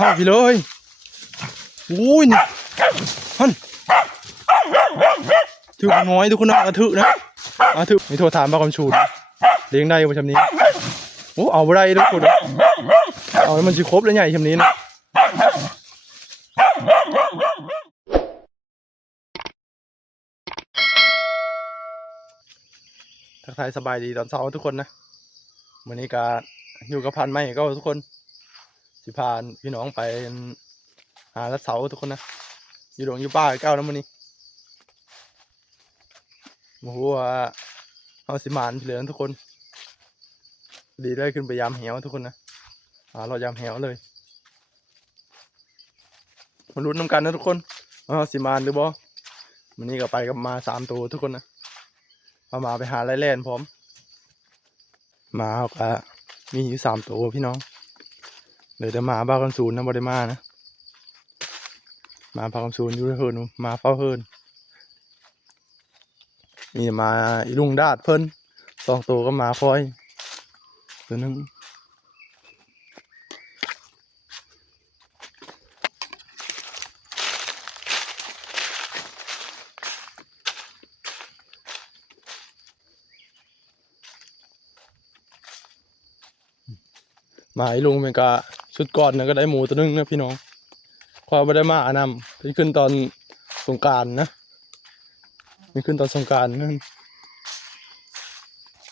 เข้าไปเลยอุ้ยนี่ฮันถือน้อยทุกคนนะถือนะถือไม่โทษถามมาคำชูนเลี้ยงได้ประชำนี้โอ้เอาไปได้ทุกคนเอาให้มันจะครบแล้วใหญ่ชำนี้นะทักทายสบายดีตอนเช้าทุกคนนะวันนี้ก็อยู่กับพันไม้ก็ทุกคนสิพานพี่น้องไปหาลัดเสาทุกคนนะอยู่หลงอยู่ป่าเก้าแล้ววันนี้โอ้โหเอาสิมานเหลืองทุกคนดีได้ขึ้นไปยามเหวทุกคนนะเรายามเหวเลยมาลุ้นน้ำกันนะทุกคนเอาสิมานหรือบ่วันนี้ก็ไปกับมา3 ตัวทุกคนนะมาไปหาไรแล่นพร้อมมาเอากะมีอยู่3 ตัวพี่น้องเดี๋ยวจะมาบ้ากันศูนย์นะบริมานะมาพากันศูนย์อยู่เฮิร์นมาเฝ้าเฮิร์นนี่มาอีลุงดาดเพิ่น2 ตัวก็มาคอยตัวนึงมาอีลุงเป็นกะชุดก่อนนะก็ได้หมูตัวนึงนะพี่น้องความไม่ได้มานำไปขึ้นตอนสงกรานต์นะไปขึ้นตอนสงกรานต์นั่น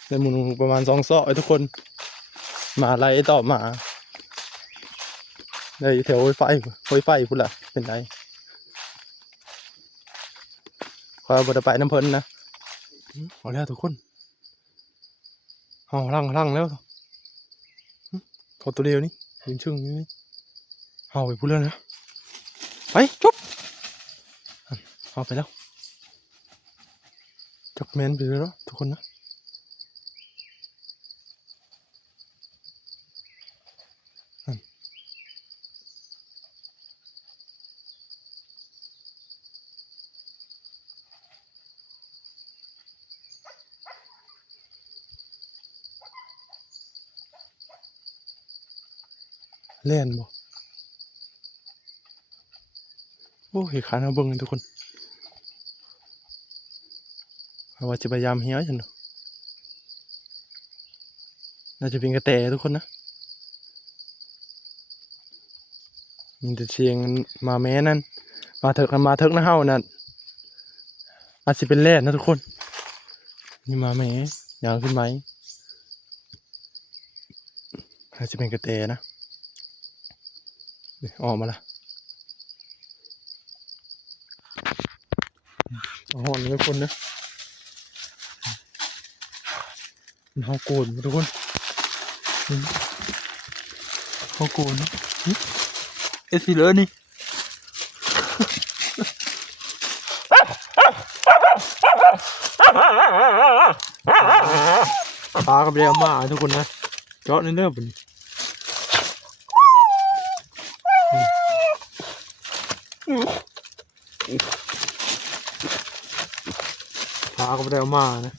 ได้หมูประมาณ2 ซอกไอ้ทุกคนมาไล่ต่อมาได้แถวไฟพุ่นละเป็นไรความไม่ได้ไปน้ำเพลินนะเอาแล้วทุกคนเอาลังแล้วเขาตัวเดียวนี่ยืนชึ่งนี่เอาไปพูดแล้วนะไปจบเอาไปแล้วจักแมนไปเลยเนาะทุกคนนะเล่นบ่โอ้ยขาหน้าเบิ้งทุกคนว่าจะพยายามเหี้ยฉันเนาะน่าจะเป็นกระแตทุกคนนะมันจะเชียงมาแม้นั่นมาเถิกนะเฮานั่นอาจจะเป็นแร่นะทุกคนนี่มาแม้ยาวขึ้นไหมอาจจะเป็นกระแตนะออกมาละหอนทุกคนนะมันเฮาโกนทุกคนเฮาโกนนะเอสซีเลอร์นี่ปลากับเรียมาทุกคนนะเจาะในเนื้อปุ่นปลากับเรียมานะ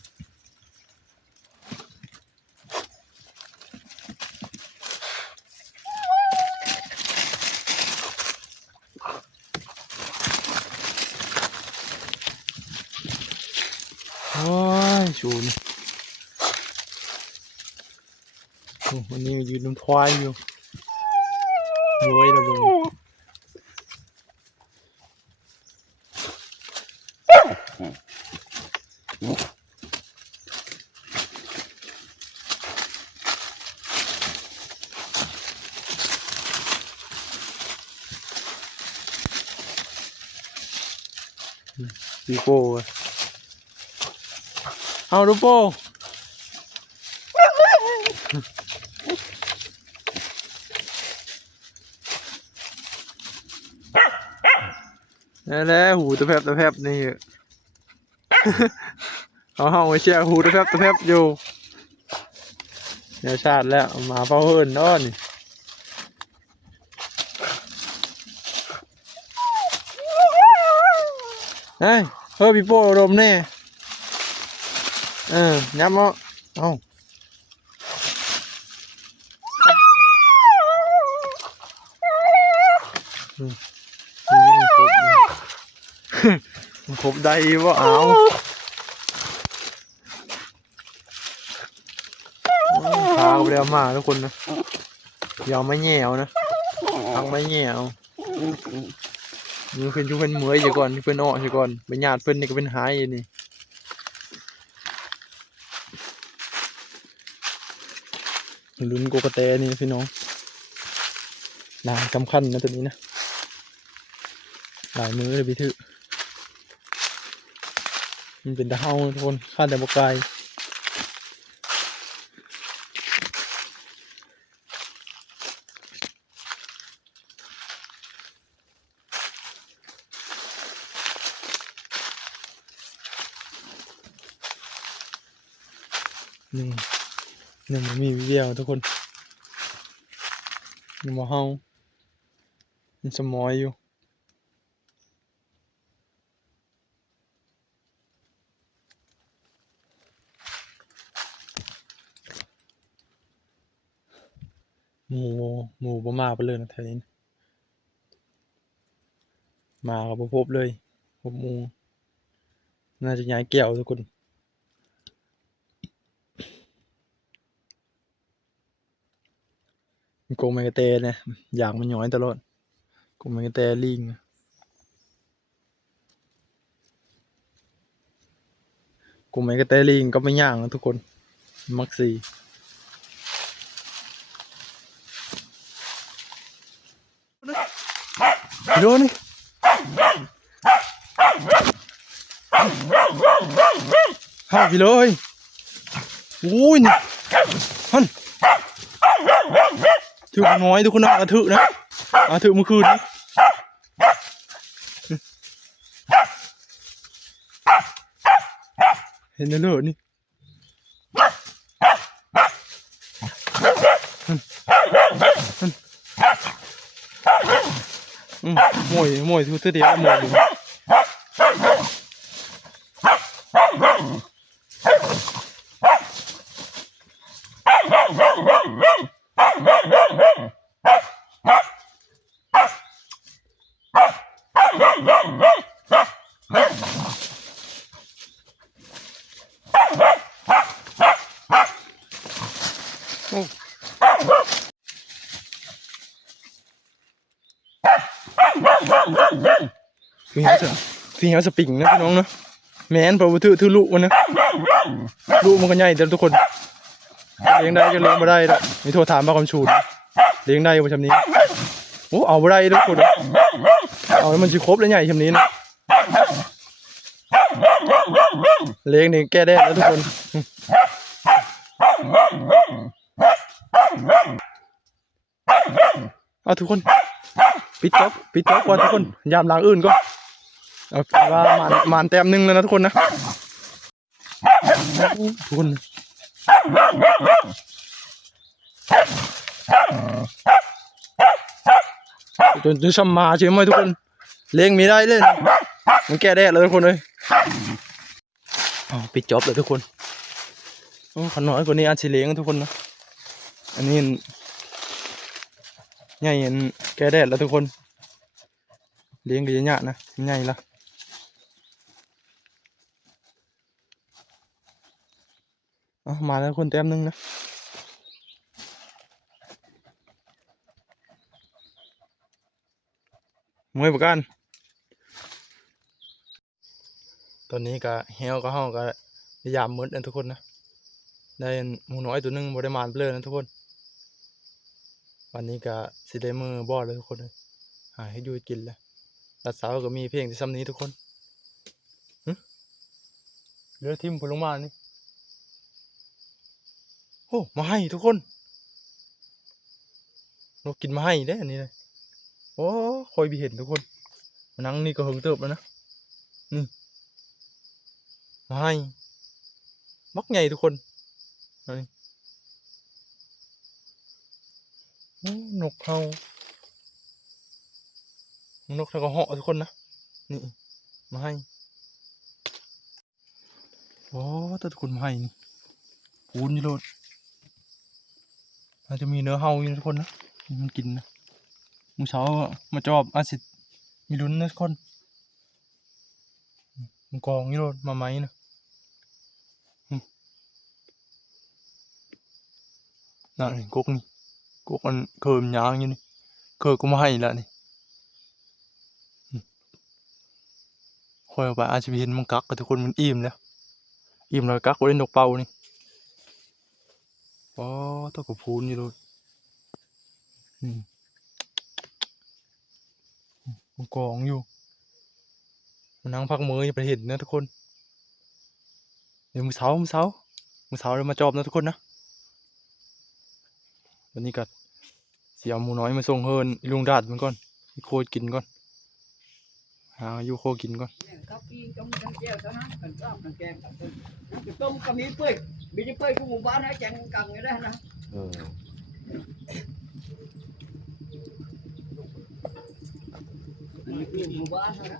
โอ้ยชูนวันนี้ยืนน้ำควายอยู่รวยแล้วบึงปีโป้เอาดูโป้แล้วหูตะแพบนี่เอาไว้เชียร์หูตะแพบอยู่เดี๋ยวชาติแล้วมาเฝ้าเฮิร์นนอนเฮ้ยพี่โป้ลมแน่ย้ำเนาะเอา นี่ครบมันครบได้ว่าเอาพาไปเรียวมาทุกคนนะยาวไม่แง่วนะทางไม่แง่วมือเพื่อนชูเพื่อนเมื่อยอยู่ก่อนเพื่อนอ้ออยู่ก่อนเป็นญาติเพื่อนนี่ก็เป็นหายนี่ลุ้นโกกระแตนี่พี่น้องนางสำคัญนะตัวนี้นะหลายมือเลยพี่ถือมันเป็นตะเฮาทุกคนข้าแต่บกไกหนึ่งมันมีวิเดียวทุกคนมันมาเฮามันสมอยอยู่หมูบ่มาไปเลยนะแถวนี้มากับพบเลยพบหมูน่าจะย้ายแก้วทุกคนโกงแมกเตเนี่ยอยากมันย้อยตลอดโกงแมกเตลิงโกงแมกเตลิงก็ไม่ย่างนะทุกคนมักซีโยนี่5 กิโลเฮ้ยอุ้ยนี่ฮันถือน้อยทุกคนนะถือนะถือเมื่อคืนนะเห็นแล้วนี่มวยทุกเดียวมวยพี่เขาสปริงนะพี่น้องเนาะแม้นพอถือลูกมันนะลูกมันก็ใหญ่แต่ทุกคนเลี้ยงได้ก็เลี้ยงไม่ได้แล้วมีโทรถามมาคำชูนเลี้ยงได้ประชำนี้โอ้เอาไม่ได้ทุกคนเอาแล้วมันจะครบเลยใหญ่ชำนี้นะเลี้ยงนี่แก้ได้แล้วทุกคนเอาทุกคนปิดจ็อบก่อนทุกคนยามล้างอื่นก็เอาว่ามานแต้มหนึ่งแล้วนะทุกคนนะทุกคนจนช้ำมาใช่ไหมทุกคนเลี้ยงมีได้เลยมันแก้ได้แล้วทุกคนเลยปิดจ็อบเลยทุกคนขน้อยกว่านี้อาจจะเลี้ยงทุกคนนะอันนี้ใหญ่แก้ได้แล้วทุกคนเลี้ยงก็จะยากนะใหญ่ละมาแล้วคนแต้มนึงนะมวยประกันตอนนี้ก็เฮลก็ห้องก็พยายามมืดนะทุกคนนะได้หมูน้อยตัวนึงบริมาณเปลือยนะทุกคนวันนี้ก็สิได้มือบอดเลยทุกคนเลยหาให้ดูกินแล้วตัดสาวก็มีเพลงที่ซ้ำนี้ทุกคนเรือทิมผลงมานี่โอ้มาให้ทุกคนเรากินมาให้ได้อันนี้เลยโอ้คอยบีเห็นทุกคนมานั่งนี่ก็หึงเติบแล้วนะนี่มาให้มักใหญ่ทุกคนนกเขานกเขาก็เหาะทุกคนนะนี่มาให้โอ้แต่ทุกคนมาให้นี่ปูนยี่โรดอาจจะมีเนื้อเฮาอยู่ทุกคนนะมันกินนะ มื้อเช้ามาจอบอาจสิมีลุ้นนะทุกคนมันกองนี่โลดมาไหมนะนั่นกกนี่กกมันเคยมันยางอยู่นี่เคยก็มาให้แล้วนี่ค่อยเอาไปอาจจะเห็นมันกักกับทุกคนมันอิ่มแล้วกักไว้ในนกเป่านี่อ๋อตัวกระพูนอยู่โลดมันกองอยู่มันนั่งพักมืออย่าไปเห็นนะทุกคนเดี๋ยวมื้อเช้าเรามาจอบนะทุกคนนะวันนี้ก็เสียหมูน้อยมาส่งเฮินอีลุงดาดมันก่อนอีโคกินก่อนหาอยู่โคกินก่อน Có khi trong trong treo cho nó cần có cần kèm cái tôm cầm đi phơi bị đi phơi cái mùa bán nó chẳng cần cái đó nè mùa bán thôi đó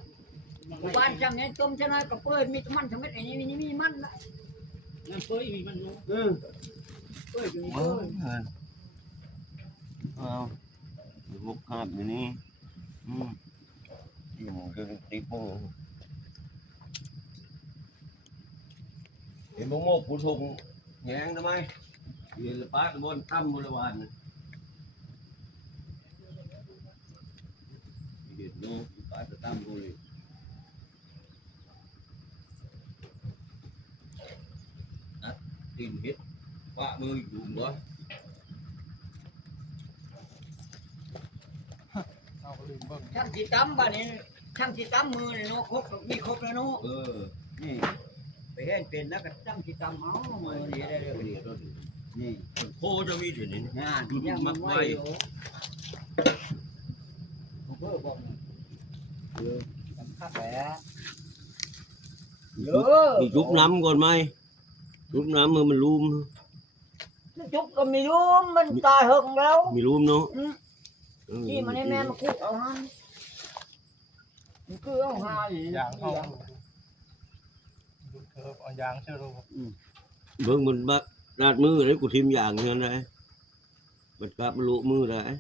mùa bán chẳng nên tôm cho nó có phơi mi măn chẳng biết này mi măn đó nó phơi mi măn luôn phơi thì phơi một hạt này nè một cái tí bông thì bông một phụ thùng nhang đó mấy thì là bát bon thăm một là bàn thì nó bát là thăm rồi tìm hết 30 dùng quá Thằng chị tắm bà này thằng chị tắm mưa này nó khóc bị khóc này nó nè phải hết tiền nó cái thằng chị tắm máu mưa gì đây đây nè khô cho mi chuyển đến nha mắc quay mình chút lắm còn mai chút lắm mà mình lùm chút còn mì lùm mình tài hơn đâu mì lùm nó chi mà nên em mà cút ở han cứ ở hai gìยางเข้าเอายางเชื่อรู้ vâng mình bắt đạt mưa đấy của thêm vàng như này bật cáp lỗ mưa đấy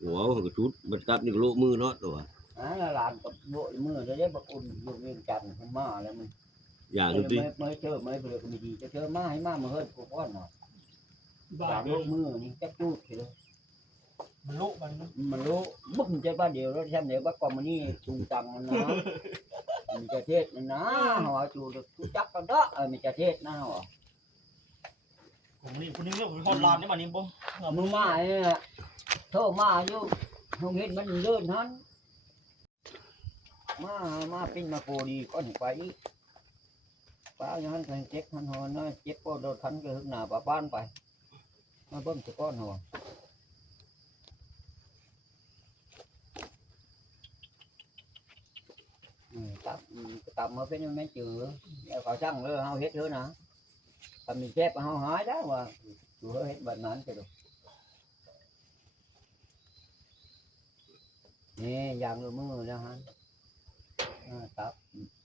ủa một chút bật cáp những lỗ mưa nó rồi là làm tập bộ mưa đấy bật ùn dùng viên chằn không mà là mình vàng tí mới chơi mới vừa cái gì cho chơi má hay má mà hơn của con nào làm lỗ mưa nhưng chắc chút thì thôi mình lỗ bưng chơi ba điều đó xem để bắt con mình đi trùng tầng nó mình chơi thiết nó họ chủ được chắc con đó mình chơi thiết nó họ ผมนี่คุณนี่เลือกเป็นคนร้านนี่มานี่บ่ มึงมาเนี่ยโทษมาอยู่ห้องเห็ดมันเลื่อนทันมาเป็นมาโกดีก้อนไปป้าอย่างนั้นใครเจ็บทันหัวน้อยเจ็บก็โดนทันก็หึงหน้าป้าบ้านไปมาเบิ้งตะก้อนหัวtập mà cái mấy chữ có chăng nữa hao hết nữa nè tầm mình chép hao hái đó mà chủ hết bệnh nặng cho được nè dàn rồi mưa ra ha tập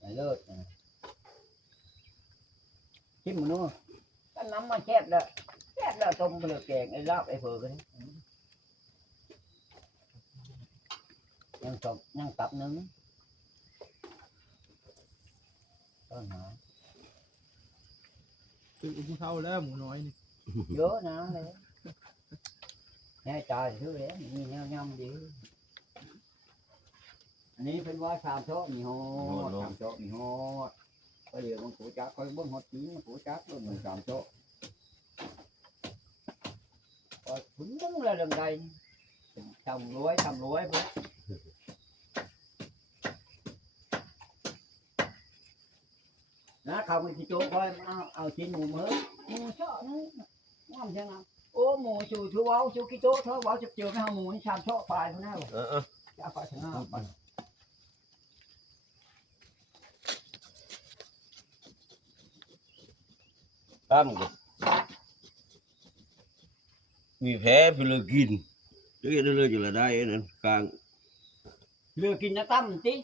này lướt nè chim mình đúng không cái nắm mà chép đó tôm được kèn cái lót cái phừa cái nhân tập nướngตื่นผู้เฒ่าแล้วหมูน้อยนี่ nhớ nó đấy nghe trời thứ đấy nhìn nhau nhom gì anh ấy phải qua sàm số mì hột sàm số mì hột có điều con củ chát coi bông hột chín củ chát luôn mình sàm số rồi đúng là đầm đây trồng lúa với nó không thì chỗ coi ao chín mùa mới mùa sợ nó ngon thế nào ô mùa chú báo chú cái chỗ thôi báo chụp chiều cái mùa chạm chỗ phải thế nào chả phải thế nào tam vì thế phải lừa kín chứ cái lừa chỉ là đây nè càng lừa kín nó tăm tí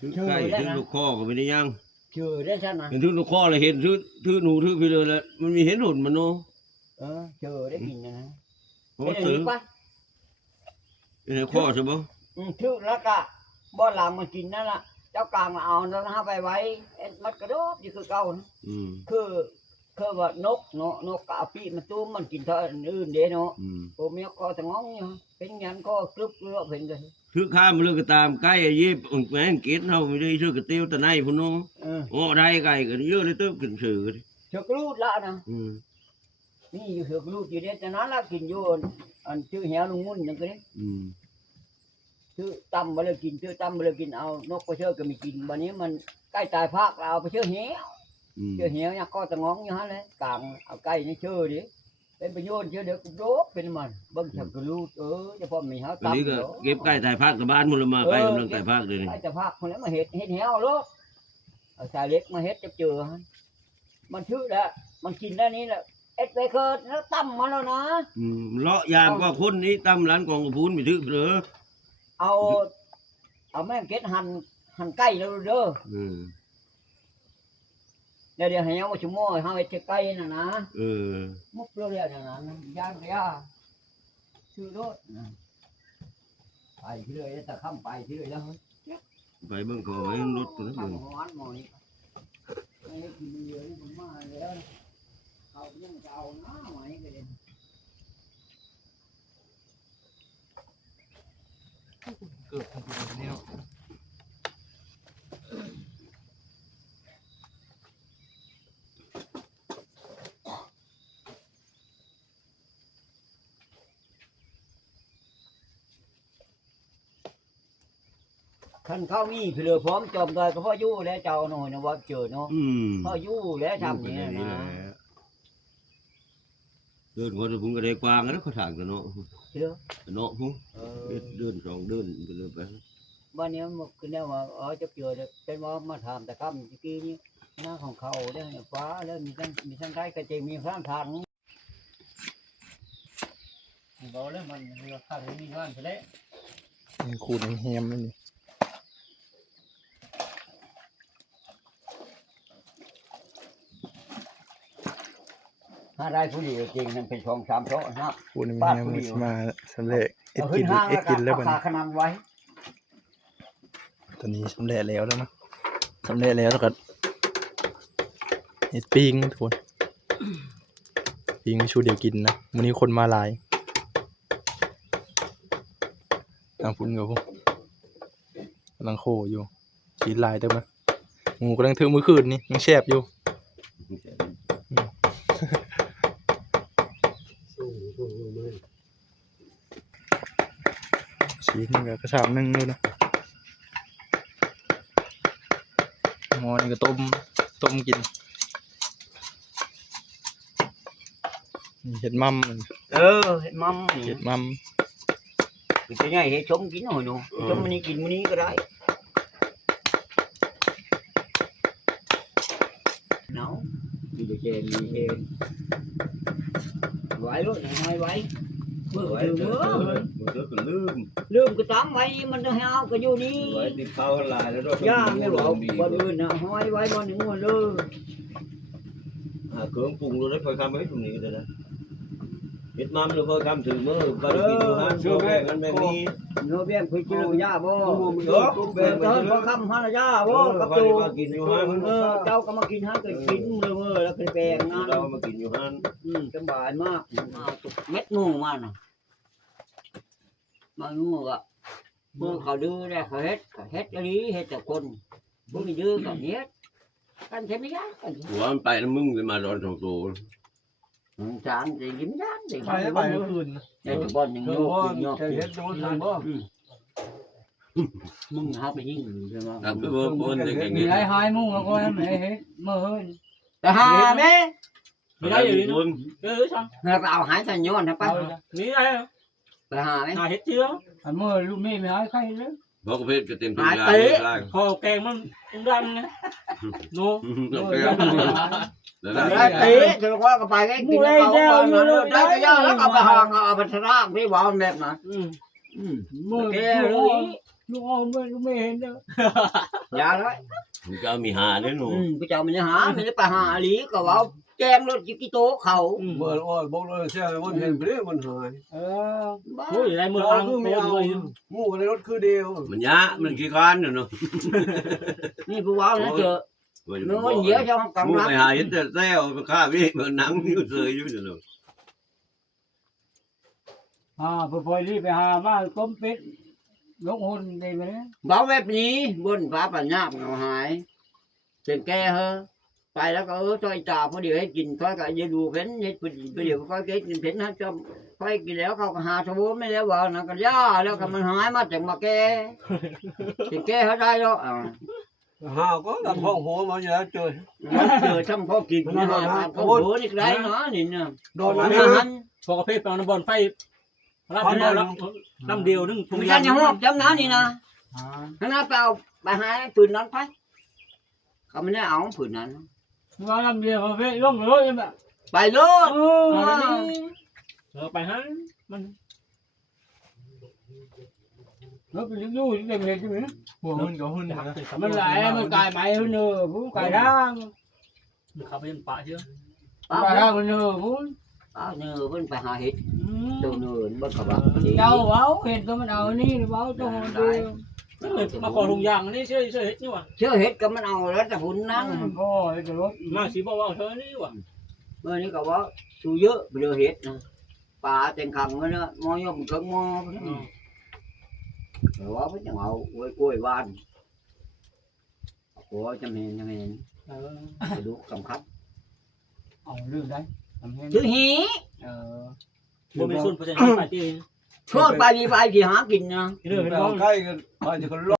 thứ cây thứ lục kho của mình đi nhang chưa đấy sao nào thứ lục kho là hiện thứ nụ thứ bây giờ là mình hiện hồn mà nó chưa đấy kín nè có thứ ในข้อใช่บ่ ชื่อแล้วก็บ่หลังมันกินนั่นล่ะเจ้ากลางมาเอาแล้วนะไปไว้มันกระโดดอยู่คือเก่านะ คือว่านกเนาะนกกะปีมันตุ้มมันกินเท่าอื่นเด้เนาะโอ้เมียก็จะงองอยู่เป็นงั้นก็กรึบเลือเป็นเลย คือข้ามเรื่องก็ตามใกล้ยิบแม่งกินเฮาไม่ได้ชื่อกระติ้วตะไนพุ่นน้องโอ้ได้ไก่กันเยอะเลยตึ๊บขึ้นสื่อกัน เชือกรูดละนะนี่อยู่เชือกรูดอยู่เด้แต่นั้นละกินอยู่อันชื่อแหวลุงมุ่นอย่างนี้ชื่อตำมาเลยกินชื่อตำมาเลยกินเอานกไปเชื่อก็มีกินวันนี้มันใกล้ตายภาคเราไปเชื่อแหวเชื่อแหวเนี่ยก็จะงองอยู่ฮะเลยกลางเอาใกล้นี่เชื่อดิเป็นประโยชน์เชื่อเด็กโรคเป็นมันเบิ่งเชือกรูดจะพอมีฮะ อันนี้ก็เก็บไก่ถ่ายภาคกับบ้านมูลมาไก่กำลังถ่ายภาคเลยนี่ ใกล้จะภาคคนแล้วมาเห็ดแหวลูกเอาสายเล็กมาเห็ดจะเจอฮะมันชื่อแล้วมันกินได้นี้แหละเอ็ดไปเกิดแล้วตั้มมาแล้วนะ เลาะยามก็คนนี้ตำร้านกองกระพูนไปถือเด้อ เอาแม่งเก็ดหั่นใกล้แล้วเด้อเดี๋ยวให้เอามาชั่วโมงเฮาเฮ็ดใกล้น่ะนะมุกเรื่อยๆน่ะนะย่างก็ย่าชื่อรถไปเรื่อยแต่ค่ำไปเรื่อยแล้ว ไปเบิ่งขอไว้รถตัวนั้น ข้า เบิ่ง หอนหมอยไอ้กินเยอะนี่ผมมาแล้วเอายังจะเอานะหมอยก็ได้ เกือบทั้งตัวนี้เนาะ คันเข้ามีเผื่อพร้อมจอมได้ก็พ่อยู่แล้วเจ้าหน่อยนะว่าเจอเนาะพ่อยู่แล้วทำนี่นะ เดินคนพุ่งกระเดกวางแล้วเขาถางกันเนาะ เชื่อ เนาะพุ่งเดินสองเดินไปเลยไป บ้านนี้มันคือแนวว่าจะเจอเป็นว่ามาถามแต่ค่ำเมื่อกี้นี้หน้าของเขาได้ฟ้าแล้วมีทั้งได้กระเจมีข้างทาง เราเล่นมันมีราคาที่มีงานไปแล้ว มันขูดแฮมๆนั่นนี่ ถ้าได้ผู้ดีจริงมันเป็นช่องสามโต๊ะนะ ขูดแฮมๆมันสิมาสำเร็จเอ็ดกินแล้วบัด ขา นี้ ขนาดไว้ ตอนนี้สำเร็จแล้วนะสำเร็จแล้วก็เอ็ดปิ้งทุกคนปิ้งชูเดียวกินนะมื้อนี้คนมาหลายทางพุ่นกับพวกกำลังโคอยู่กินหลายเต็มนะหมูกำลังถึงมื้อคืนนี่ยังแซ่บอยู่ชีสนี่ก็กระชามนึงเลยนะหม้อนี่ก็ต้มกินนี่เห็ดมั่ม เห็ดมัม เห็ดมั่ม จะง่ายเห็ดชมกินหน่อยหนูชมมันนี้กินมันนี้ก็ได้เนาะมีเจมีเจไว้ลูกให้ไว้เมื่อถึงเมื่อ มันก็ลืม ก็ตามไว้มันจะให้เอาก็อยู่นี่ ไว้ติดข้าวลายแล้วด้วย ย่าไม่บอกวันอื่นนะห้อยไว้วันหนึ่งวันเลย เครื่องปรุงเราได้คอยทำให้ตรงนี้ก็ได้เฮ็ดมันเราคอยทำถึงมื้อก็กินอยู่ห้านช่วยแบ่งกันแบ่งนี้ เนื้อเบี้ยคุยชื่อย่าบ่ เยอะแบ่ง เติ กัน ม เย พอ อะ คำฮานาย่าบ่กับ ก็ จู กินอยู่ห้าน เจ้าก็มากินฮะเกิดกินเมื่อแล้วเป็นแปลงงาน เรามากินอยู่ห้าน สบายมากเม็ดงูมาน่ะมางูอ่ะเมื่อเขาดื้อได้เขาเฮ็ดอะไรเฮ็ดแต่คนพวกนี้ดื้อกับเฮ็ดกันใช่ไหมย่ากัน หัวมันไปแล้วมึงจะมาโดนสองตัว จานจะยิ้มจานจะ ไปเมื่อคืน แต่บอลยังโยกยังโยกมึงหาไปยิงใช่ไหม ทำคือเพิ่นอย่าง มี งี้ ไรหายมุ่งแล้วก็ให้แม่เฮ้ยเมื่อเฮ้ย แต่หาแม่ มีได้อยู่นี่ sao เราเอาหายสัญญาณนะป้า ní đây ไปหาไหม nào hết chưa อันเมื่อลูกแม่ไม่หายใครเลย บอกเพชรจะเต็มตัว kho kèmมันđâm nè nô โอเค ได้ตีจะว่าก็ไปไงกินเขาได้ก็ยากแล้วเอาไปหางเอาไปทรากไม่ว่าแบบนั้น เมื่อ แก ลู รู้ ก ลูกเอาไม่เห็นเด้อย าเลย มึงจะเอามีหาเด้อหนู พระเจ้ามันจะหาไม่ได้ไปหาอีหลีก็เว้าแจ้งรถอยู่กี่โต๊ะเขา เมื่อโอ้ยบอกเลยเสียมันเห็นเปรี้ยมันหาย บ้า โอ้ยอะไรมือ เอา อัง คือไม่เอา เลย หมู่ในรถคือเดียว มันยะมันขี้คร้านอยู่เนาะ นี่ผู้เว้านะเจอ มัน nó dễ cho không cầm มึง lắm ไปหาเห็นแต่แซวไปฆ่าพี่มันหนังอยู่เสยอยู่เนาะ พอรีบไปหามาต้มเป็ดลงหุ่นได้ไหม bảo bếp nhí buồn phá bản nhạc nào hại tiền ke hơ tại đó có cho trà có điều hết trình có cả dây đùa bến hết bây giờ có cái bến hết cho có cái đéo không hà số bốn mấy đéo vào nó còn giá đâu còn mình hái mà chẳng mà ke tiền ke hết đây đó hào có làm phong hồ mà giờ trời trời xong có kịp có bữa đi đấy nó nhìn nè โดน nó นะ hắn พอกระเพาะไปเอาน้ำบอลไฟรับไปแล้วน้ำเดียวนึงทุก người อย่า ta ง nhà hộp chấm nó đi nè nó vào bà hai phượt nó phát không mình nói ổng phượt nó ว่าลำเดียวเว้ยลงเลยแบบ bài luôn ไปฮะมัน รถไปยุ่งๆเด็กๆอยู่นะ หัวหุ่นกับหุ่นนะ มันไหลมันกายไปหุ่นเนอผู้กายร่าง ขับไปยันป่าเชื่อก ายร่างหุ่นเนอผู้ như bên phải hai hết từ nửa bên cả bạn เจ้าเว้าเห็นตัวมันเอานี่เว้าตัวมันเดียว มาขอทุกอย่างนี่เชื่อเฮ็ดนี่ว่ะ chưa hết cái mình ao đó là phun nắng ก็ไอ้รถ มาสีบอกว่าเธอนี่ว่ะ bênนี้ก็ว่าสูเยอะbây giờ hết nè bà tiền khẳng nữa mua nhom cân mua rồi quá phải chẳng ao quay quay van của chăm hèn đủ cầm khắp เอาเรื่องได้ทำให้ thứ hí บ่มีส่วนเปอร์เซ็นต์ไปที่ thôi bài đi bài thì há kìn nè เรื่องเป็น ใกล้กันไปจะก็